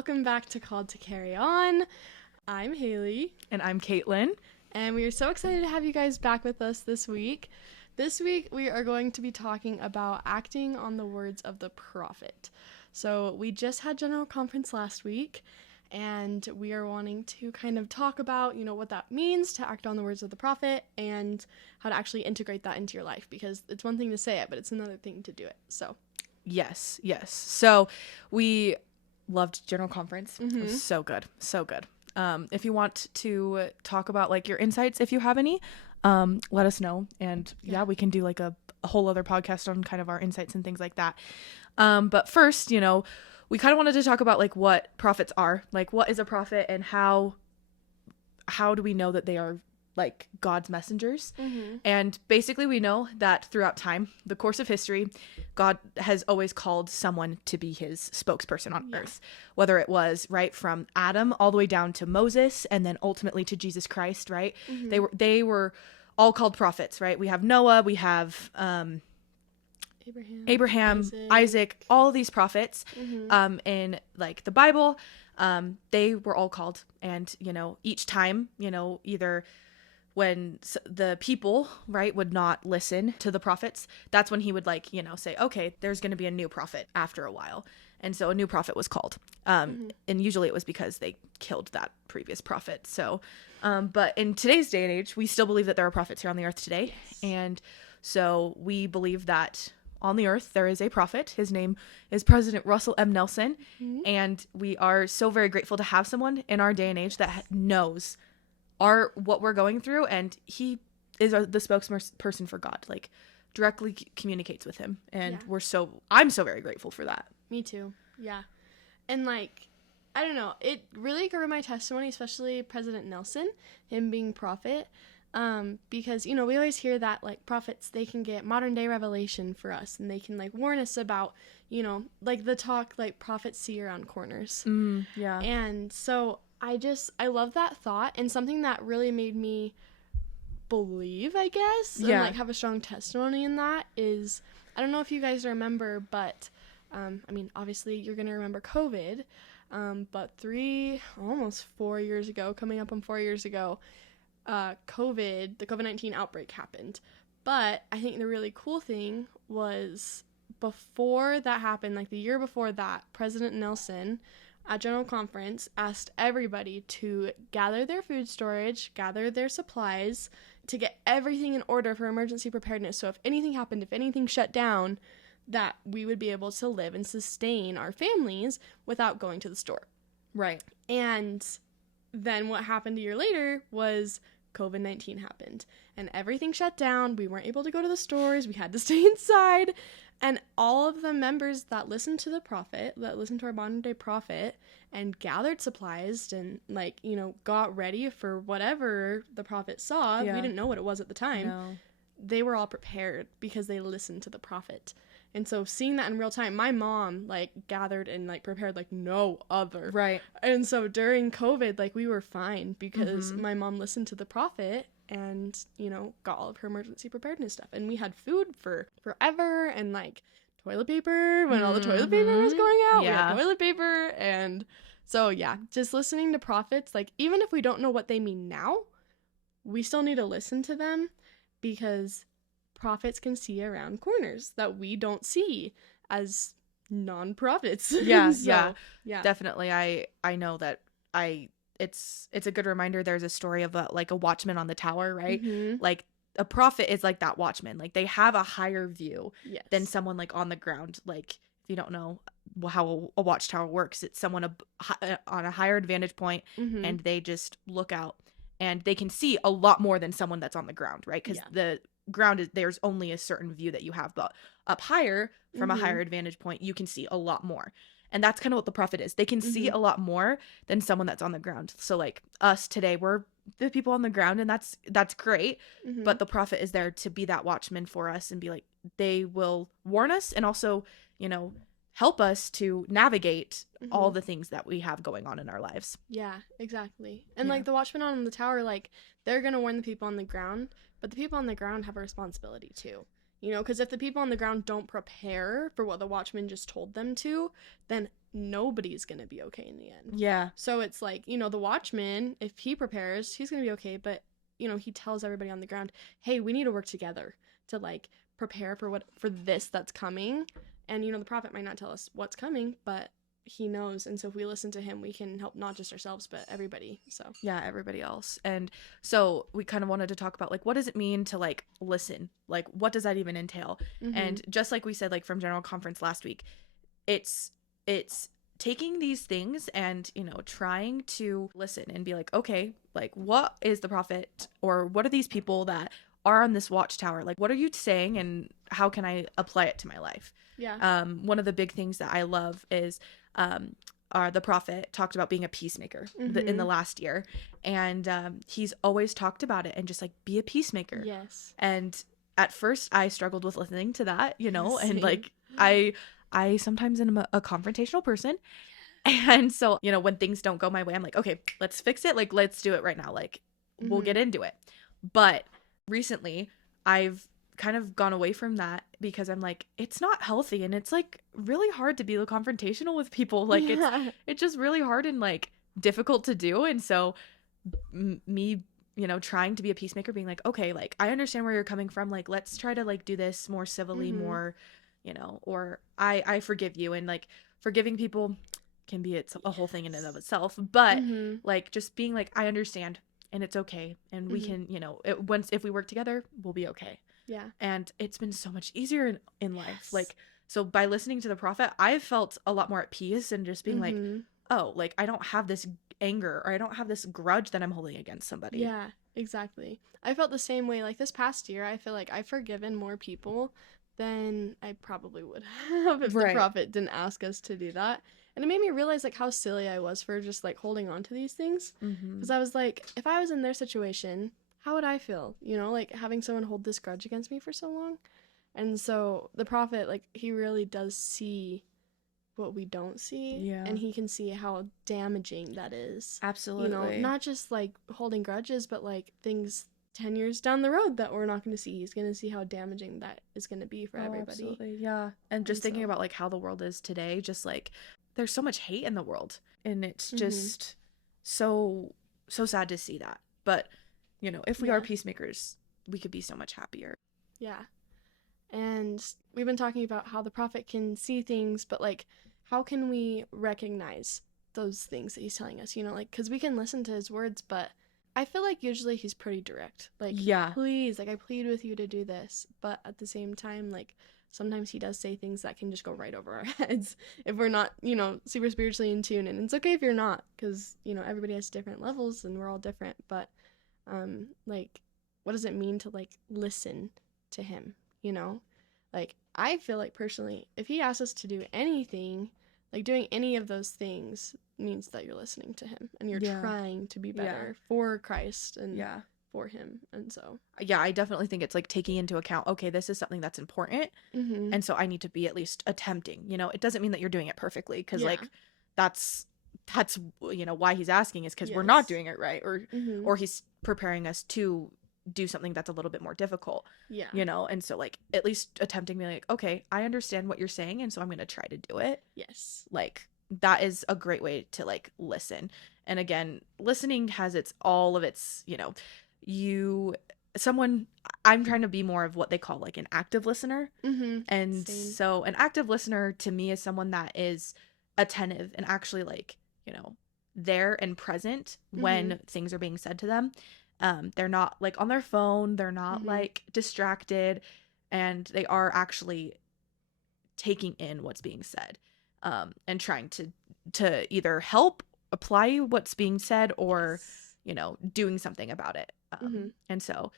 welcome back to Called to Carry On. I'm Haley. And I'm Caitlin. And we are so excited to have you guys back with us this week. This week, we are going to be talking about acting on the words of the prophet. So we just had General Conference last week, and we are wanting to kind of talk about, what that means to act on the words of the prophet and how to actually integrate that into your life, because it's one thing to say it, but it's another thing to do it. So Yes. So we loved General Conference. It was so good. If you want to talk about like your insights, if you have any, let us know. And yeah, we can do like a whole other podcast on kind of our insights and things like that. But first, we kind of wanted to talk about like what prophets are, like what is a prophet and how do we know that they are like God's messengers. And basically we know that throughout time, the course of history, God has always called someone to be his spokesperson on earth, whether it was right from Adam all the way down to Moses and then ultimately to Jesus Christ, right? They were all called prophets, right? We have Noah, we have Abraham, Isaac, all of these prophets in like the Bible. They were all called, and each time, either when the people, right, would not listen to the prophets, that's when he would say, okay, there's going to be a new prophet after a while. And so a new prophet was called. And usually it was because they killed that previous prophet. So, but in today's day and age, we still believe that there are prophets here on the earth today. Yes. And so we believe that on the earth, there is a prophet. His name is President Russell M. Nelson. And we are so very grateful to have someone in our day and age that knows what we're going through, and he is the spokesperson for God, like directly communicates with him, and I'm so very grateful for that. Me too. Yeah. And I don't know, it really grew my testimony, especially President Nelson, him being prophet, because we always hear that like prophets, they can get modern day revelation for us, and they can like warn us about like the talk like prophets see around corners. And so I love that thought, and something that really made me believe, I guess, and like have a strong testimony in that is, I don't know if you guys remember, but obviously you're going to remember COVID, but almost 4 years ago, coming up on 4 years ago, the COVID-19 outbreak happened. But I think the really cool thing was before that happened, like the year before that, President Nelson at General Conference asked everybody to gather their food storage, gather their supplies, to get everything in order for emergency preparedness. So if anything happened, if anything shut down, that we would be able to live and sustain our families without going to the store. Right. And then what happened a year later was COVID-19 happened, and everything shut down. We weren't able to go to the stores. We had to stay inside. And all of the members that listened to the prophet, that listened to our modern day prophet, and gathered supplies and got ready for whatever the prophet saw. We didn't know what it was at the time. No. They were all prepared because they listened to the prophet. And so seeing that in real time, my mom gathered and prepared like no other. Right. And so during COVID, we were fine because my mom listened to the prophet and, got all of her emergency preparedness stuff. And we had food for forever, and toilet paper when all the toilet paper was going out. Yeah. We had toilet paper. And so, just listening to prophets, even if we don't know what they mean now, we still need to listen to them, because prophets can see around corners that we don't see as non-prophets. Yeah, yeah. Definitely. I know that it's a good reminder. There's a story of a watchman on the tower, right? Like a prophet is like that watchman. Like they have a higher view than someone on the ground. Like if you don't know how a watchtower works, it's someone on a higher vantage point, and they just look out and they can see a lot more than someone that's on the ground, right? Because the ground there's only a certain view that you have, but up higher from a higher vantage point, you can see a lot more. And that's kind of what the prophet is. They can see a lot more than someone that's on the ground. So us today, we're the people on the ground, and that's great. But the prophet is there to be that watchman for us and be they will warn us and also, help us to navigate all the things that we have going on in our lives. Yeah, exactly. And the watchmen on the tower, they're going to warn the people on the ground, but the people on the ground have a responsibility too. Because if the people on the ground don't prepare for what the watchman just told them to, then nobody's gonna be okay in the end. Yeah. So it's like, you know, the watchman, if he prepares, he's gonna be okay, but you know, he tells everybody on the ground, hey, we need to work together to like prepare for this that's coming. And you know, the prophet might not tell us what's coming, but he knows, and so if we listen to him, we can help not just ourselves but everybody. So yeah, everybody else. And so we kind of wanted to talk about like, what does it mean to like listen? Like, what does that even entail? And just like we said, like from General Conference last week, it's taking these things and, you know, trying to listen and be like, okay, like what is the prophet, or what are these people that are on this watchtower, like what are you saying and how can I apply it to my life? yeah. One of the big things that I love is the prophet talked about being a peacemaker in the last year, and he's always talked about it and just like be a peacemaker. Yes. And at first I struggled with listening to that, you know, and Same. like I sometimes am a confrontational person. And so, you know, when things don't go my way, I'm like, okay, let's fix it. Like, let's do it right now. Like, we'll get into it. But recently, I've kind of gone away from that because I'm like, it's not healthy. And it's like really hard to be confrontational with people. Like, it's just really hard and like difficult to do. And so, me, you know, trying to be a peacemaker, being like, okay, like, I understand where you're coming from. Like, let's try to like do this more civilly, more, you know, or I forgive you. And like, forgiving people can be a whole thing in and of itself, but like just being like, I understand and it's okay, and we can, you know, if we work together, we'll be okay. Yeah. And it's been so much easier in life. Like, so by listening to the prophet, I've felt a lot more at peace and just being like, oh, like I don't have this anger or I don't have this grudge that I'm holding against somebody. Yeah, exactly. I felt the same way. Like this past year, I feel like I've forgiven more people than I probably would have if the prophet didn't ask us to do that. And it made me realize like how silly I was for just like holding on to these things. Because I was like, if I was in their situation, how would I feel? You know, like having someone hold this grudge against me for so long. And so the prophet, like, he really does see what we don't see. Yeah. And he can see how damaging that is. Absolutely. You know, not just like holding grudges, but like things 10 years down the road that we're not going to see. He's going to see how damaging that is going to be for everybody. Absolutely. Yeah. And just thinking about like how the world is today, just like there's so much hate in the world, and it's just so sad to see that. But, you know, if we are peacemakers, we could be so much happier. Yeah. And we've been talking about how the prophet can see things, but like, how can we recognize those things that he's telling us? You know, like, because we can listen to his words, but I feel like usually he's pretty direct. Like, please, like, I plead with you to do this. But at the same time, like, sometimes he does say things that can just go right over our heads if we're not, you know, super spiritually in tune. And it's okay if you're not, because, you know, everybody has different levels and we're all different. But, like, what does it mean to, like, listen to him, you know? Like, I feel like personally, if he asks us to do anything, like, doing any of those things means that you're listening to him and you're trying to be better for Christ and for him. And so I definitely think it's like taking into account, okay, this is something that's important, and so I need to be at least attempting. You know, it doesn't mean that you're doing it perfectly, because like that's you know why he's asking is because we're not doing it right, or he's preparing us to do something that's a little bit more difficult, you know. And so like at least attempting, being like, okay, I understand what you're saying, and so I'm gonna try to do it. Like that is a great way to like listen. And again, listening has all of its, you know, I'm trying to be more of what they call like an active listener. And so an active listener to me is someone that is attentive and actually like, you know, there and present when things are being said to them. They're not like on their phone, they're not like distracted, and they are actually taking in what's being said, and trying to either help apply what's being said or, you know, doing something about it. And so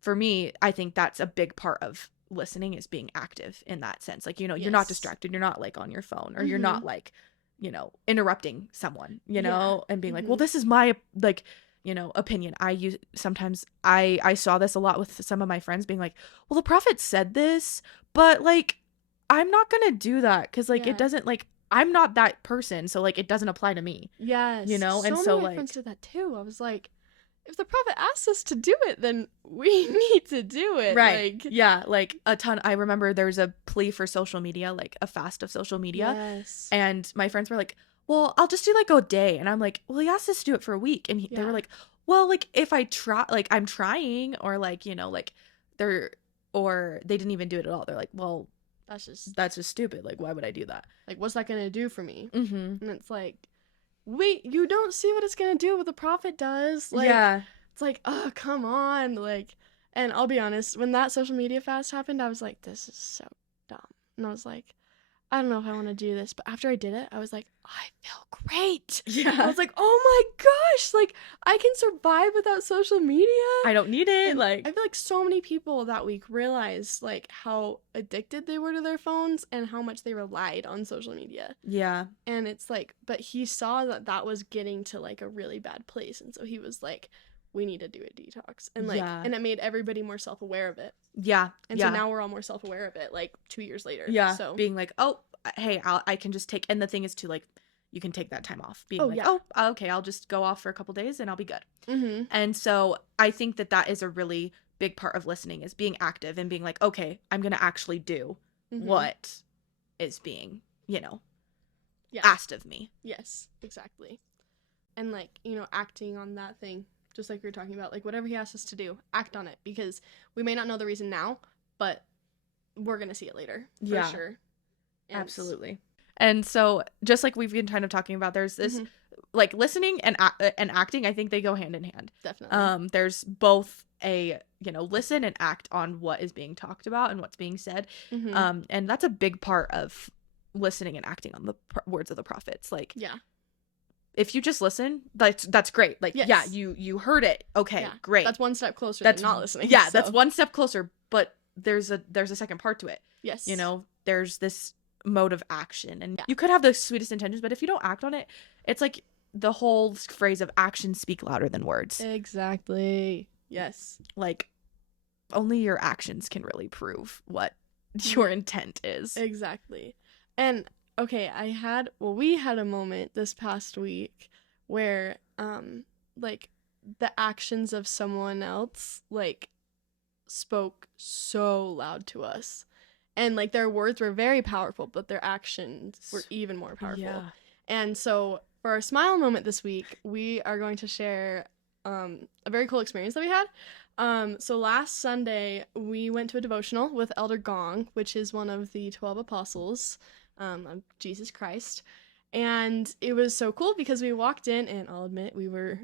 for me, I think that's a big part of listening, is being active in that sense. Like, you know, you're not distracted, you're not like on your phone, or you're not like, you know, interrupting someone, you know, and being like, well, this is my like, you know, opinion. Sometimes I saw this a lot with some of my friends being like, well, the prophet said this, but like I'm not gonna do that because like it doesn't, like, I'm not that person, so like it doesn't apply to me. Yes. You know, and so so many like friends did that too. I was like, if the prophet asks us to do it, then we need to do it. Right. Like, yeah, like a ton. I remember there was a plea for social media, like a fast of social media. yes. And my friends were like, well, I'll just do like a day. And I'm like, well, he asked us to do it for a week. And they Yeah. were like, well, like if I try, like I'm trying, or like, you know, like or they didn't even do it at all. They're like, well, That's that's just stupid. Like, why would I do that? like, what's that gonna do for me? Mm-hmm. And it's like, wait, you don't see what it's gonna do, what the prophet does? Like, yeah. it's like, oh, come on. Like, and I'll be honest, when that social media fast happened, I was like, this is so dumb. And I was like, I don't know if I want to do this. But after I did it, I was like, I feel great. I Yeah. was like, oh my gosh, like, I can survive without social media. I don't need it. And Like, I feel like so many people that week realized like how addicted they were to their phones and how much they relied on social media. yeah. And it's like, but he saw that that was getting to like a really bad place, and so he was like, we need to do a detox. And like, Yeah. and it made everybody more self-aware of it. Yeah. And yeah. so now we're all more self-aware of it like 2 years later. Yeah. So Being like, oh, hey, I can just take, and the thing is to like, you can take that time off. Being Oh, like, yeah. oh, okay, I'll just go off for a couple days and I'll be good. mm-hmm. And so I think that is a really big part of listening, is being active and being like, okay, I'm going to actually do Mm-hmm. what is being, Yeah. asked of me. Yes, exactly. And like, acting on that thing, just like we were talking about, like whatever he asks us to do, act on it, because we may not know the reason now, but we're going to see it later for Yeah. sure. And Absolutely. And so just like we've been kind of talking about, there's this Mhm. like listening and acting, I think they go hand in hand. Definitely. There's both a, listen and act on what is being talked about and what's being said. Mhm. And that's a big part of listening and acting on the words of the prophets. Like, Yeah. if you just listen, that's great. Like, Yes. yeah, you heard it. Okay, Yeah. great. That's one step closer That's than not listening. Yeah, that's so. one step closer, but there's a second part to it. Yes. There's this mode of action, and Yeah. you could have the sweetest intentions, but if you don't act on it, it's like the whole phrase of actions speak louder than words. Exactly. Yes. Like, only your actions can really prove what your intent is. Exactly. And okay, we had a moment this past week where like the actions of someone else like spoke so loud to us. And like their words were very powerful, but their actions were even more powerful. Yeah. And so for our smile moment this week, we are going to share a very cool experience that we had. So last Sunday, we went to a devotional with Elder Gong, which is one of the 12 apostles of Jesus Christ. And it was so cool because we walked in, and I'll admit we were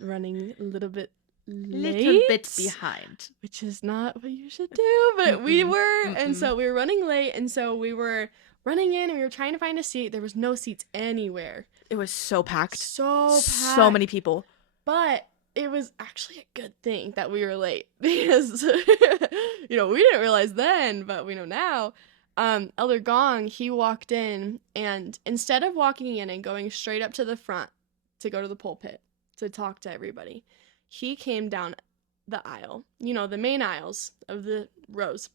running a little bit late. Little bit behind. Which is not what you should do, but we Mm-mm. were. And Mm-mm. so we were running late, and so we were running in, and we were trying to find a seat. There was no seats anywhere. It was so packed. So packed. So many people. But it was actually a good thing that we were late because, we didn't realize then, but we know now. Elder Gong, he walked in, and instead of walking in and going straight up to the front to go to the pulpit to talk to everybody, he came down the aisle, the main aisles of the rows.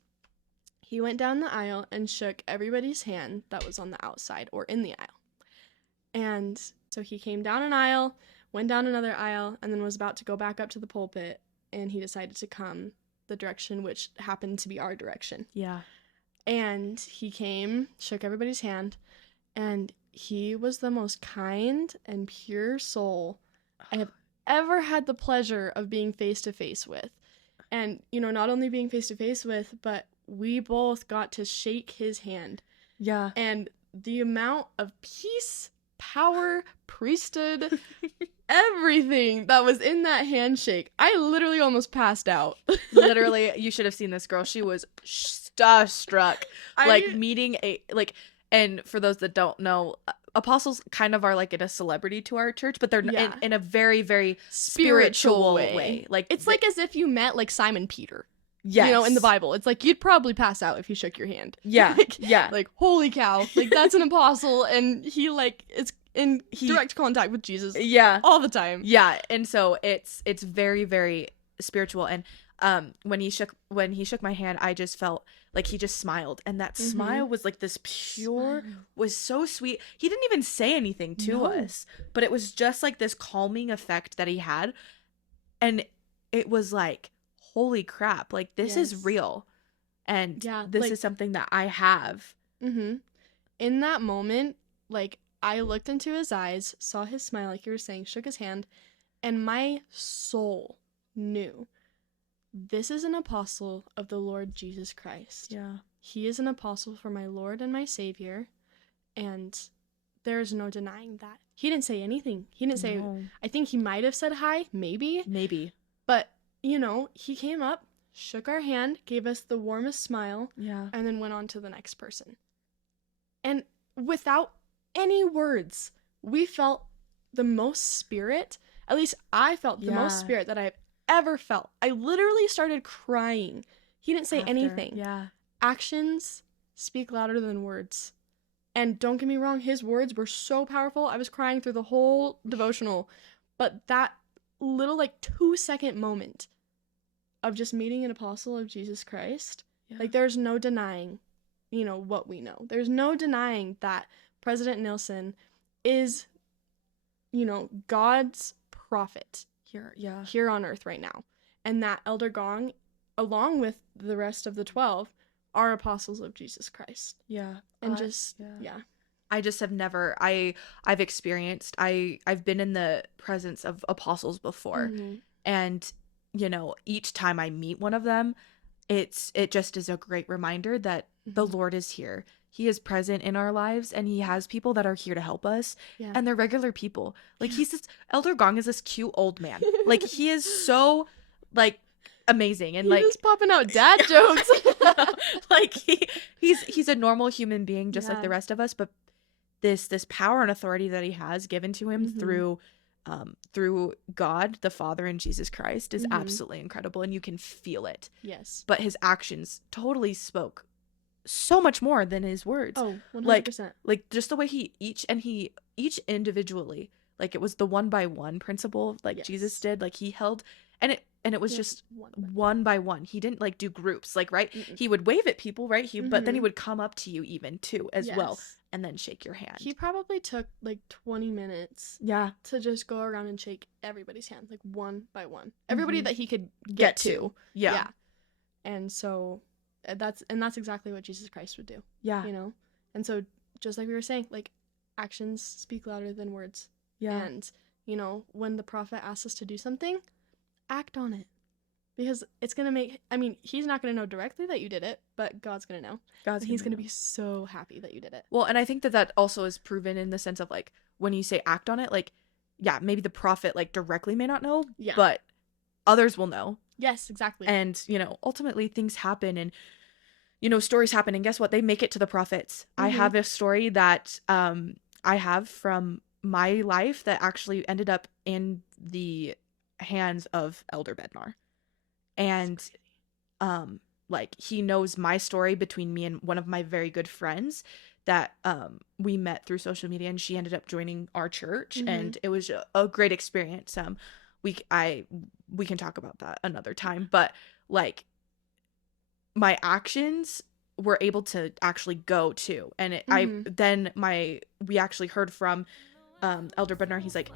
He went down the aisle and shook everybody's hand that was on the outside or in the aisle. And so he came down an aisle, went down another aisle, and then was about to go back up to the pulpit, and he decided to come the direction which happened to be our direction. Yeah. And he came, shook everybody's hand, and he was the most kind and pure soul I have ever had the pleasure of being face to face with. And, not only being face to face with, but we both got to shake his hand. Yeah. And the amount of peace, power, priesthood, everything that was in that handshake, I literally almost passed out. Literally, you should have seen this girl. She was starstruck. Meeting and for those that don't know, apostles kind of are like in a celebrity to our church, but they're Yeah. in a very, very spiritual way. Like, it's like as if you met like Simon Peter, yes. in the Bible. It's like you'd probably pass out if he shook your hand. Yeah. Yeah. Like, holy cow, like that's an apostle, and he like is in direct contact with Jesus Yeah. all the time. Yeah. And so it's very, very spiritual. And when he shook my hand, I just felt like he just smiled, and that smile was like this pure, was so sweet. He didn't even say anything to us, but it was just like this calming effect that he had. And it was like, holy crap, like this Yes. is real. And Yeah, this like- is something that I have. Mm-hmm. In that moment, like, I looked into his eyes, saw his smile, like you were saying, shook his hand, and my soul knew this is an apostle of the Lord Jesus Christ. Yeah. He is an apostle for my Lord and my Savior, and there's no denying that. He didn't say anything. He didn't say, No. I think he might have said hi, maybe, Maybe. but, you know, he came up, shook our hand, gave us the warmest smile, Yeah. and then went on to the next person. And without any words, we felt the most spirit. At least I felt the most Yeah. spirit that I've ever felt. I literally started crying. He didn't say After. anything. Yeah. Actions speak louder than words. And don't get me wrong, his words were so powerful. I was crying through the whole devotional. But that little, like, 2-second moment of just meeting an apostle of Jesus Christ, Yeah. like, there's no denying, you know, what we know. There's no denying that President Nelson is, you know, God's prophet Here. Yeah. here on earth right now. And that Elder Gong, along with the rest of the 12, are apostles of Jesus Christ. Yeah. And yeah. I just have never I've experienced I've been in the presence of apostles before, Mhm. and you know, each time I meet one of them, it just is a great reminder that the Mhm. Lord is here. He is present in our lives, and he has people that are here to help us, Yeah. and they're regular people. Like Yeah. he's this Elder Gong is this cute old man. Like he is so like amazing, and He like just popping out dad jokes. like he's a normal human being just like Yeah. the rest of us, but this power and authority that he has given to him Mhm. through God the Father and Jesus Christ is Mhm. absolutely incredible, and you can feel it. Yes. But his actions totally spoke so much more than his words. Oh, 100%. Like just the way he each individually, like it was the one by one principle, like Jesus Yes. did, like he held, and it was Yeah, just one by one by one. He didn't like do groups, like, right? Mm-mm. He would wave at people, right? But then he Mhm. would come up to you even too as well, Yes. and then shake your hand. He probably took like 20 minutes Yeah. to just go around and shake everybody's hand, like one by one. Everybody Mhm. that he could Get get to. to. Yeah. And so that's exactly what Jesus Christ would do, Yeah. you know? And so just like we were saying, like, actions speak louder than words. Yeah. And, you know, when the prophet asks us to do something, act on it. Because it's going to make, I mean, he's not going to know directly that you did it, but God's going to know. God's And he's going to know. be so happy that you did it. Well, and I think that also is proven in the sense of like when you say act on it, like, yeah, maybe the prophet like directly may not know, Yeah. but others will know. Yes, exactly. And, you know, ultimately things happen, and, you know, stories happen, and guess what? They make it to the prophets. I Mhm. have a story that I have from my life that actually ended up in the hands of Elder Bednar. And like he knows my story between me and one of my very good friends that we met through social media, and she ended up joining our church. Mhm. And it was a great experience. We can talk about that another time, but like my actions were able to actually go to, and we actually heard from Elder Bednar. He's like,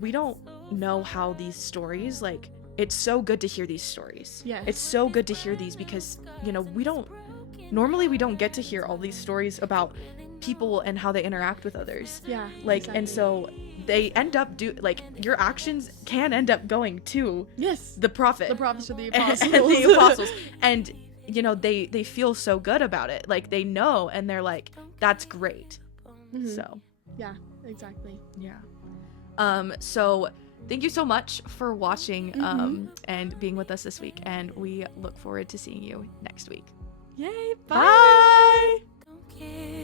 we don't know how these stories, like, it's so good to hear these stories. Yes. It's so good to hear these because, you know, we don't get to hear all these stories about people and how they interact with others. Yeah. Like, exactly. and so they end up your actions can end up going to Yes. the prophet. The prophets of the and apostles. the apostles. And, you know, they feel so good about it. Like, they know, and they're like, that's great. Mhm. So, Yeah, exactly. yeah. So thank you so much for watching and being with us this week, and we look forward to seeing you next week. Yay. Bye. Bye. Don't care.